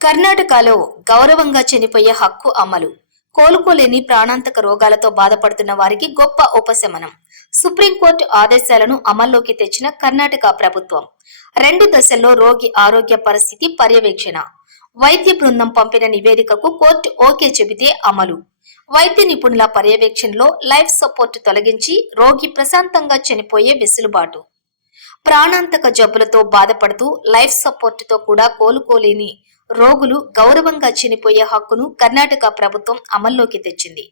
కర్ణాటకలో గౌరవంగా చనిపోయే హక్కు అమలు. కోలుకోలేని ప్రాణాంతక రోగాలతో బాధపడుతున్న వారికి గొప్ప ఉపశమనం. సుప్రీంకోర్టు ఆదేశాలను అమల్లోకి తెచ్చిన కర్ణాటక ప్రభుత్వం. 2 దశల్లో రోగి ఆరోగ్య పరిస్థితి పర్యవేక్షణ. వైద్య బృందం పంపిన నివేదికకు కోర్టు ఓకే చెబితే అమలు. వైద్య నిపుణుల పర్యవేక్షణలో లైఫ్ సపోర్ట్ తొలగించి రోగి ప్రశాంతంగా చనిపోయే వెసులుబాటు. ప్రాణాంతక జబ్బులతో బాధపడుతూ లైఫ్ సపోర్ట్ తో కూడా కోలుకోలేని రోగులు గౌరవంగా చనిపోయే హక్కును కర్ణాటక ప్రభుత్వం అమల్లోకి తెచ్చింది.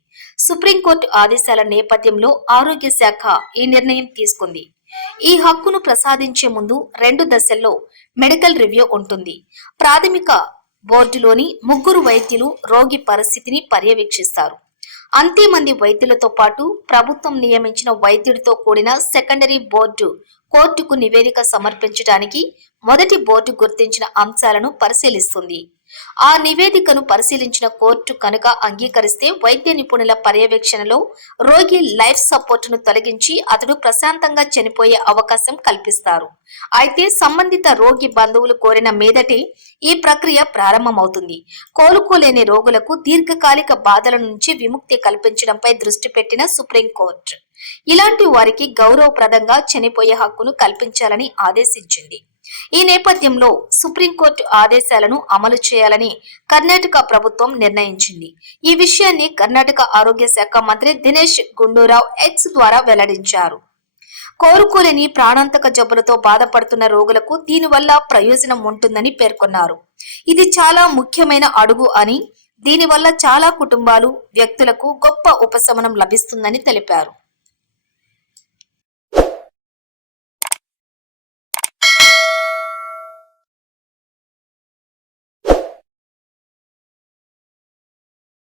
సుప్రీంకోర్టు ఆదేశాల నేపథ్యంలో ఆరోగ్య శాఖ ఈ నిర్ణయం తీసుకుంది. ఈ హక్కును ప్రసాదించే ముందు 2 దశల్లో మెడికల్ రివ్యూ ఉంటుంది. ప్రాథమిక బోర్డులోని 3 వైద్యులు రోగి పరిస్థితిని పర్యవేక్షిస్తారు. అంతే మంది వైద్యులతో పాటు ప్రభుత్వం నియమించిన వైద్యుడితో కూడిన సెకండరీ బోర్డు కోర్టుకు నివేదిక సమర్పించడానికి మొదటి బోర్డు గుర్తించిన అంశాలను పరిశీలిస్తుంది. ఆ నివేదికను పరిశీలించిన కోర్టు కనుక అంగీకరిస్తే వైద్య నిపుణుల పర్యవేక్షణలో రోగి లైఫ్ సపోర్టును తొలగించి అతడు ప్రశాంతంగా చనిపోయే అవకాశం కల్పిస్తారు. అయితే సంబంధిత రోగి బంధువులు కోరిన మీదటే ఈ ప్రక్రియ ప్రారంభమవుతుంది. కోలుకోలేని రోగులకు దీర్ఘకాలిక బాధల నుంచి విముక్తి కల్పించడంపై దృష్టి పెట్టిన సుప్రీంకోర్టు ఇలాంటి వారికి గౌరవప్రదంగా చనిపోయే హక్కును కల్పించాలని ఆదేశించింది. ఈ నేపథ్యంలో సుప్రీంకోర్టు ఆదేశాలను అమలు చేయాలని కర్ణాటక ప్రభుత్వం నిర్ణయించింది. ఈ విషయాన్ని కర్ణాటక ఆరోగ్య శాఖ మంత్రి దినేష్ గుండూరావ్ ఎక్స్ ద్వారా వెల్లడించారు. కోలుకోలేని ప్రాణాంతక జబ్బులతో బాధపడుతున్న రోగులకు దీనివల్ల ప్రయోజనం ఉంటుందని పేర్కొన్నారు. ఇది చాలా ముఖ్యమైన అడుగు అని, దీనివల్ల చాలా కుటుంబాలు, వ్యక్తులకు గొప్ప ఉపశమనం లభిస్తుందని తెలిపారు.